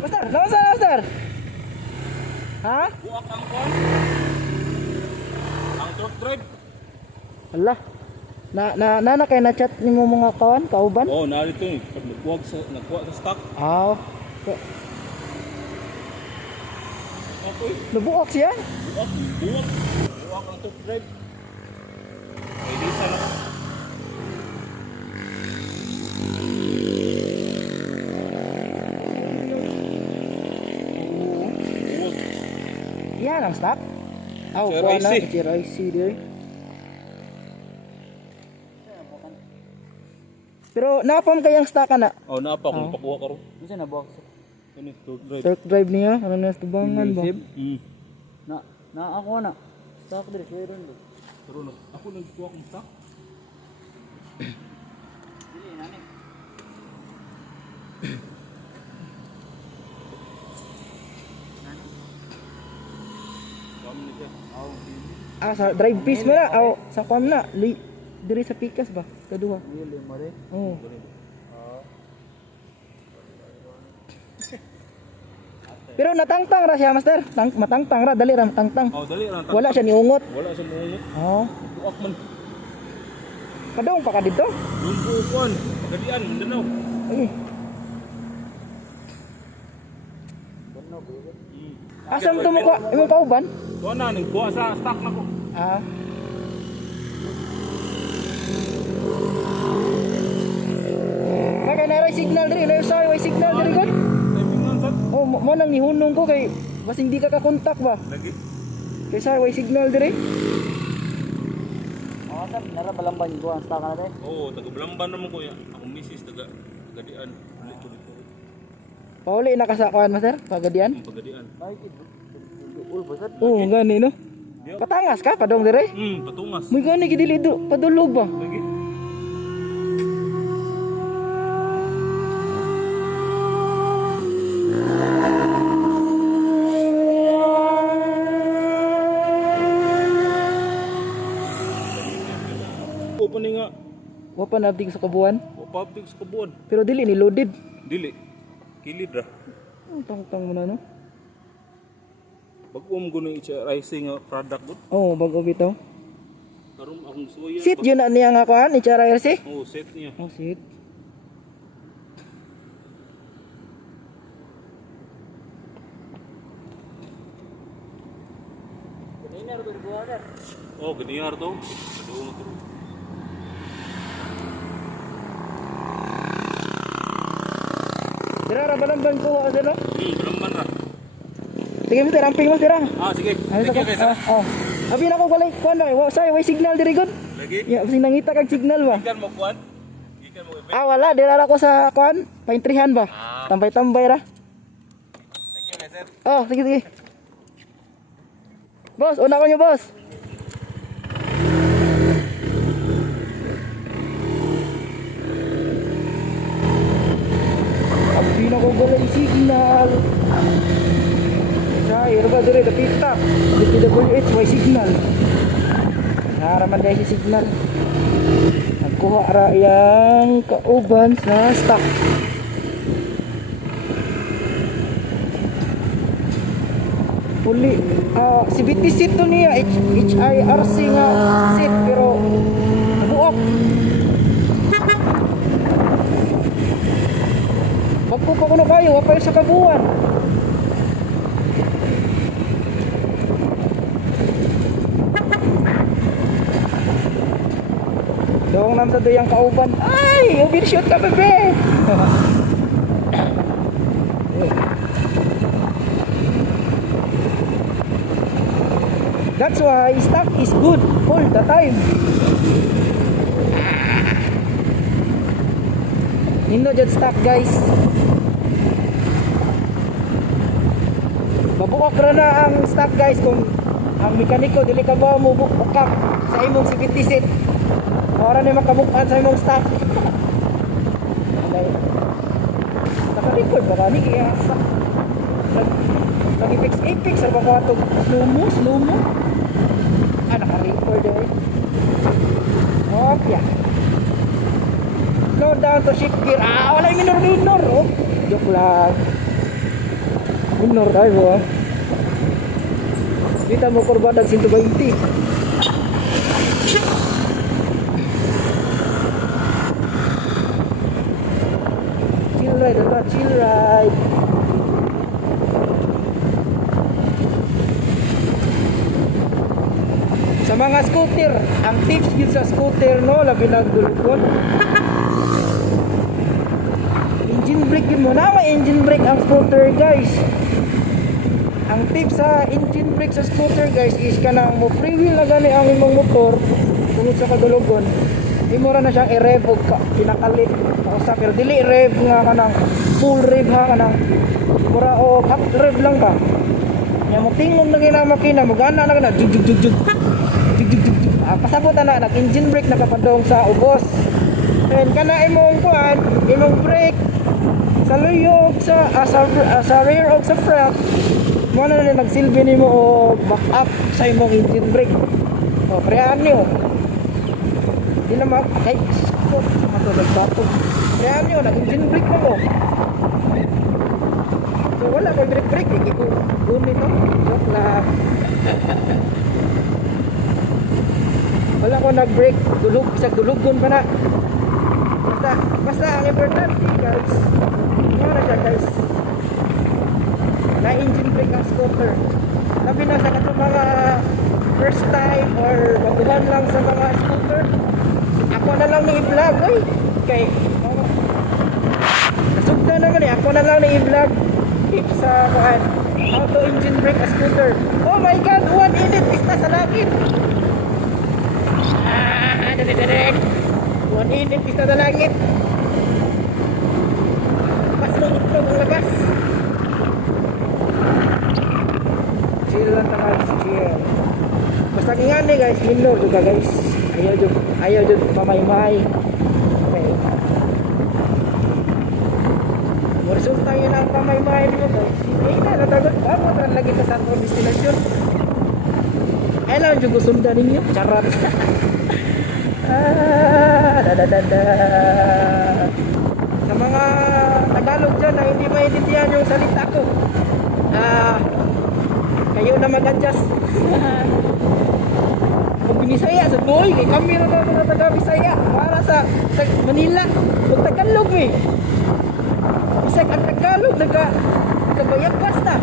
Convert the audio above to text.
Master, naman sa master? Ha? Buak ang kwan. Ang torque drive. Wala. Na kay na chat nimo mga kawan, kauban? Oh, narito eh. Pag nagkuha sa stock. Aw. Okay. Nabuok siya? Buak ang torque drive. Ay, di sana. Buak. Yan ang stock. Aw, Sir kuha na. IC. Sir IC dire. Pero napam kayang stock na. Oh, napa kung Oh. pakuha ka ro. Bisa na box. Ano torque drive? Torque drive niya, ano na tubangan ba? Na ako na. Stock dire, kaya ron. Pero ako nagkuha kong stock. Dili nani. Kami nito. Ah, sa drive piece mo na. Aw, sa kwam na. Diri sa pikas ba? Kaduha. Dili mo re. Oo. Pero natangtang ra siya, master. Matangtang ra, dali ra matangtang. Oh, dali lang. Wala siya niungot. Wala sa mungot. Oh. Buak man. Kadong pa ka dito? Yung bukuan. Pagadian, Mindanao. Ay. Asam to mo ko imong kauban? Tuwa na, nagkuha sa stock na ko. Ah. Kaya na ray signal diri, na sa way signal diri god. Timing lang, sir. Oh, mo nang nihunong ko kay bas hindi ka ka-contact ba? Lagi. Kay sa way signal diri. Oh, sab nara balamban ko ang stock na re. Oo, taga-Blamban naman ko yan. Akong misis, taga-Pagadian. Ulit ko dito. Pauli na kasakuan master, pagadian. Ang Pagadian. Ay, ul basat. Oh, gani no. Patangas ka padong diri. Patungas. Muy gani gidili do padulog ba? Lagi. O pa ni nga. Wa pa nabdig sa kabuan, O public sa kabuan. pero dili ni loaded. Dili. Kilid ra. Tang mo na no. Bago mo gano'ng HRIC nga product doon. Oh, bago bitaw. Karoon akong suya. Sit yun na niya nga kuan, ichara RC. Oo, set niya. Oh, sit. Kanina ro ko order. Oh, ganiyar to. Aduh mo to. Dira ra balamban ko ako no. Belamban ra. Sige mo ramping mo dira. Ah, sige. Ano Thank you, sa Kesa. oh. Abi na ko walay kuan ba? Wa say way signal diri god. Lagi. Ya, kasi nangita kag signal ba? Ikan mo kuan. Ikan mo event. Ah, wala dira ra ko sa kuan, paintrihan ba? Tambay-tambay ra. Thank you, Kesa. Oh, sige sige. Boss, una ko niyo, boss. Abi na ko walay signal. Ay, ba dire dapita. DPWH way signal. Haraman dai si signal. Nagkuha ra yang kauban sa stock. Puli, si BT seat to niya, HIRC nga seat, pero nabuok. Pagpo pa ko na kayo, wapay sa kabuan. Dong nam sa doyang kauban. Ay, overshoot ka bebe. That's why stock is good all the time. Nindo jud stock guys. Mabuok ra na ang stock guys kung ang mekaniko dili ka ba mo bukak sa imong 70 seat. Ora ni makabukan sa imong stock. Naka-record ba ni kaya sa nag-fix sa ba ko slow mo. Ah, naka-record eh. Okay. Slow down to shift gear. Ah, wala yung minor. Oh, joke lang. Minor tayo ba? Kita mo kurba dag 120. Chill ride, ito, chill ride. Sa mga scooter, ang tips yun sa scooter, no, labi na gulukon. Engine brake yun mo. Na may engine brake ang scooter, guys. Ang tips sa engine brake sa scooter, guys, is kanang mo pre-wheel na gani ang imong motor tungod sa kadulugon. Imura na siyang i-rev o pinakalit kausa, pero dili rev nga kanang full rev ha, kanang mura o half rev lang ba. Nya mo tingog na gina makina, magana na kana jug jug jug jug. Pasabot na nag engine brake nakapadong sa ubos. And kana imong kuan, imong brake sa luyog sa rear o sa front. Mo na rin nagsilbi nimo o back up sa imong engine brake. O prehan niyo. Di na mag ay matulog bato. Prehan niyo nag engine brake mo. So wala ko brake iki ko guni to. Joke lang. Wala ko nag-brake, dulog, sa dulugon pa na. Basta ang importante guys, ano na siya guys, na engine brake ang scooter. Sabi na sa katong mga first time or baguhan lang sa mga scooter, ako na lang ni i-vlog, oy. Kay, nasugda naman ako na lang ni i-vlog tips sa how to engine brake a scooter. Oh my god, 1 init, pista sa langit. Direk. 1 init pista sa langit. Pas mo itlog ang labas. Chill lang tayo, chill. Basta ingani guys, minor juga guys. Ayaw jud pamay-may. Okay. Mo resulta yun ang pamay-may nimo guys. Hindi na natagot pa mo lagi sa santong destinasyon. Alam jud sundan ninyo, charot. Sa mga Tagalog dyan na hindi maintindihan yung salita ko, kayo na mag-adjust. Kung binisaya sa boy, kay kami na mga taga-Bisaya para sa Manila kung Tagalog eh. Isang ang Tagalog nagkabayag basta